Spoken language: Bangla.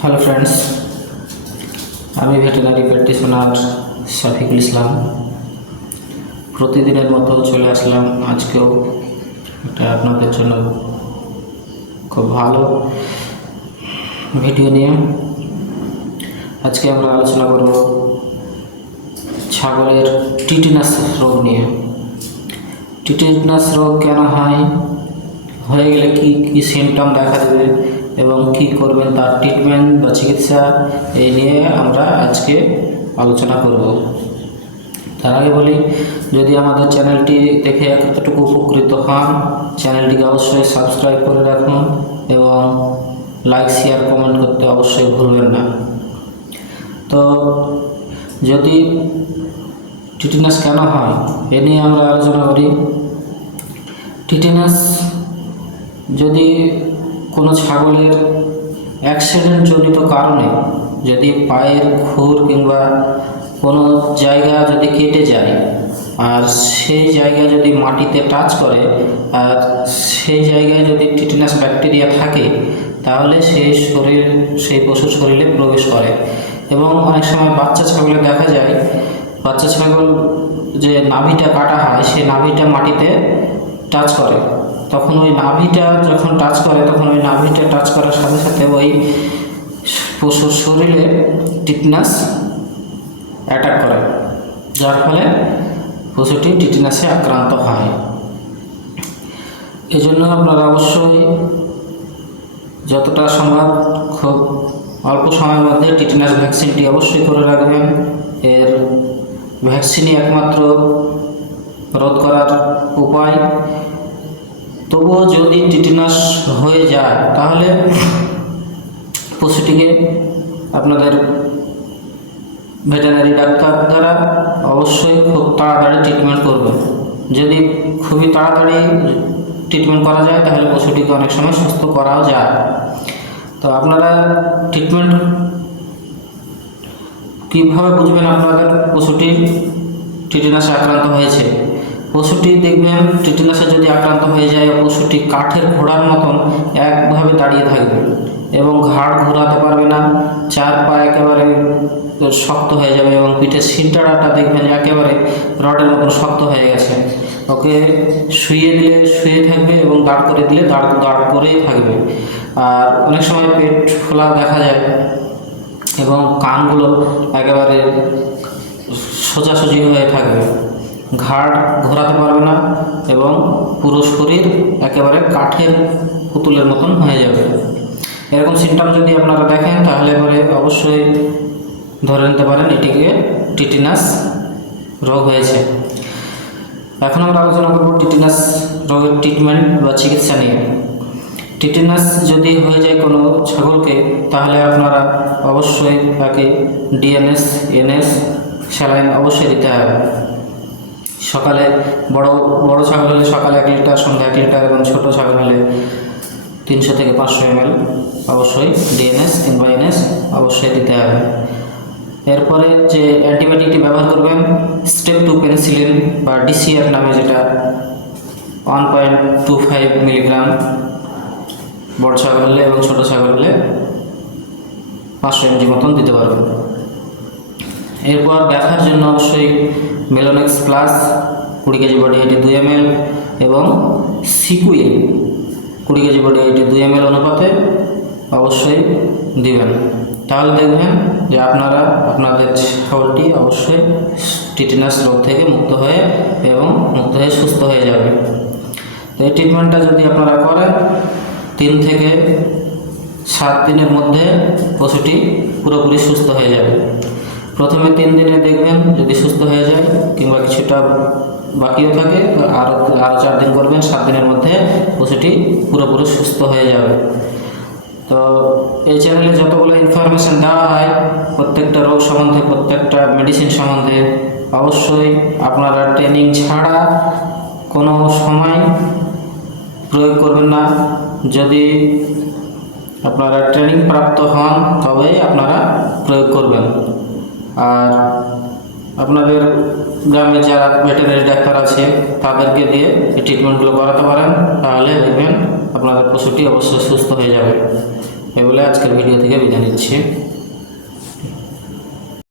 হ্যালো ফ্রেন্ডস আমি ভেটেনারি প্র্যাকটিশনার শফিকুল ইসলাম। প্রতিদিনের মতো চলে আসলাম আজকেও। এটা আপনাদের জন্য খুব ভালো ভিডিও নিয়ে। আজকে আমরা আলোচনা করব ছাগলের টিটিনাস রোগ নিয়ে। টিটিনাস রোগ কেন হয়? হয়ে গেলে কি কি সিমটম দেখা দেবে? এবং কি করবেন তার ট্রিটমেন্ট বা চিকিৎসা এই নিয়ে আমরা আজকে আলোচনা করব। তার আগে বলি, যদি আমাদের চ্যানেলটি দেখে এতটুকু উপকৃত হন, চ্যানেলটিকে অবশ্যই সাবস্ক্রাইব করে রাখুন এবং লাইক শেয়ার কমেন্ট করতে অবশ্যই ভুলবেন না। তো যদি টিটিনাস কেন হয়, এ নিয়ে আমরা আলোচনা করি। টিটিনাস যদি কোনো ছাগলের অ্যাক্সিডেন্ট জনিত কারণে যদি পায়ের খুর কিংবা কোনো জায়গা যদি কেটে যায়, আর সেই জায়গায় যদি মাটিতে টাচ করে, আর সেই জায়গায় যদি টিটিনাস ব্যাকটেরিয়া থাকে, তাহলে সেই শরীর, সেই পশুর শরীরে প্রবেশ করে। এবং অনেক সময় বাচ্চা ছাগলে দেখা যায়, বাচ্চা ছাগল যে নাভিটা কাটা হয়, সেই নাভিটা মাটিতে টাচ করে। তখন ওই নাভিটা যখন টাচ করে, তখন ওই নাভিটা টাচ করার সাথে সাথে ওই পশুর শরীরে টিটনাস অ্যাটাক করে। যার ফলে পশুটি টিটনাসে আক্রান্ত হয়। এই জন্য আপনারা অবশ্যই যতটা সম্ভব খুব অল্প সময়ের মধ্যে টিটনাস ভ্যাকসিনটি অবশ্যই করে রাখবেন। এর ভ্যাকসিনই একমাত্র রোধ করার উপায়। তবুও যদি টিটিনাস হয়ে যায়, তাহলে পশুটিকে আপনাদের ভেটেনারি ডাক্তার দ্বারা অবশ্যই খুব তাড়াতাড়ি ট্রিটমেন্ট করবেন যদি খুবই তাড়াতাড়ি ট্রিটমেন্ট করা যায়, তাহলে পশুটিকে অনেক সময় সুস্থ করাও যায়। তো আপনারা ট্রিটমেন্ট কীভাবে বুঝবেন আপনাদের পশুটি টিটিনাসে আক্রান্ত হয়েছে? পশুটি দেখবেন টিটিনাসে যদি আক্রান্ত হয়ে যায়, পশুটি কাঠের ঘোড়ার মতন একভাবে দাঁড়িয়ে থাকবে এবং ঘাড় ঘোরাতে পারবে না, চার পা একেবারে শক্ত হয়ে যাবে এবং পিঠের সিনটাড়াটা দেখবেন একেবারে রডের মতন শক্ত হয়ে গেছে। ওকে, শুয়ে দিলে শুয়ে থাকবে এবং দাঁড় করে দিলে দাঁড় দাঁড় করেই থাকবে। আর অনেক সময় পেট ফোলা দেখা যায় এবং কানগুলো একেবারে সোজাসুজি হয়ে থাকবে। ঘাড় ঘোরাতে পারবে না এবং পুরো শরীর একেবারে কাঠের পুতুলের মতন হয়ে যাবে। এরকম সিমটম যদি আপনারা দেখেন, তাহলে পরে অবশ্যই ধরে নিতে পারেন, এটিকে টিটিনাস রোগ হয়েছে। এখন আমরা আলোচনা করব টিটিনাস রোগের ট্রিটমেন্ট বা চিকিৎসা নিয়ে। টিটিনাস যদি হয়ে যায় কোনো ছাগলকে, তাহলে আপনারা অবশ্যই তাকে ডিএনএস এনএস স্যালাইন অবশ্যই দিতে হবে। সকালে বড় বড় ছাগল হলে সকালে এক লিটার, সন্ধ্যা এক লিটার এবং ছোটো ছাগল হলে তিনশো থেকে পাঁচশো এমএল। অবশ্যই ডিএনএস কিংবা এনএস অবশ্যই দিতে হবে। এরপরে যে অ্যান্টিবায়োটিকটি ব্যবহার করবেন, স্টেপ টু পেনিসিলিন বা ডিসিআর নামে যেটা, one point two five milligram. বড় ছাগল হলে এবং ছোটো ছাগল হলে পাঁচশো এমজি মতন দিতে পারবেন। এরপর ব্যথার জন্য অবশ্যই মেলোনেক্স প্লাস কুড়ি কেজি বডি এটি দুই এম এবং সিকুইল কুড়ি কেজি বডি এটি দুই এম অনুপাতে অবশ্যই দিবেন। তাহলে দেখবেন যে আপনারা, আপনাদের ছাগলটি অবশ্যই টিটিনাস রোগ থেকে মুক্ত হয়ে এবং মুক্ত হয়ে সুস্থ হয়ে যাবে। তো এই ট্রিটমেন্টটা যদি আপনারা করেন, তিন থেকে সাত দিনের মধ্যে পশুটি পুরোপুরি সুস্থ হয়ে যাবে। প্রথমে তিন দিনে দেখবেন যদি সুস্থ হয়ে যায় কিংবা কিছুটা বাকিও থাকে আরও আরও চার দিন করবেন, সাত দিনের মধ্যে পশুটি পুরোপুরি সুস্থ হয়ে যাবে। তো এই চ্যানেলে যতগুলো ইনফরমেশান দেওয়া হয়, প্রত্যেকটা রোগ সম্বন্ধে, প্রত্যেকটা মেডিসিন সম্বন্ধে অবশ্যই আপনারা ট্রেনিং ছাড়া কোনো সময় প্রয়োগ করবেন না। যদি আপনারা ট্রেনিং প্রাপ্ত হন, তবেই আপনারা প্রয়োগ করবেন। আর আপনাদের গ্রামে যারা ভেটেনারি ডাক্তার আছে, তাদেরকে দিয়ে এই ট্রিটমেন্টগুলো করাতে পারেন। তাহলে দেখবেন আপনাদের পশুটি অবশ্যই সুস্থ হয়ে যাবে। এগুলো আজকের ভিডিও থেকে বিদায় নিচ্ছি।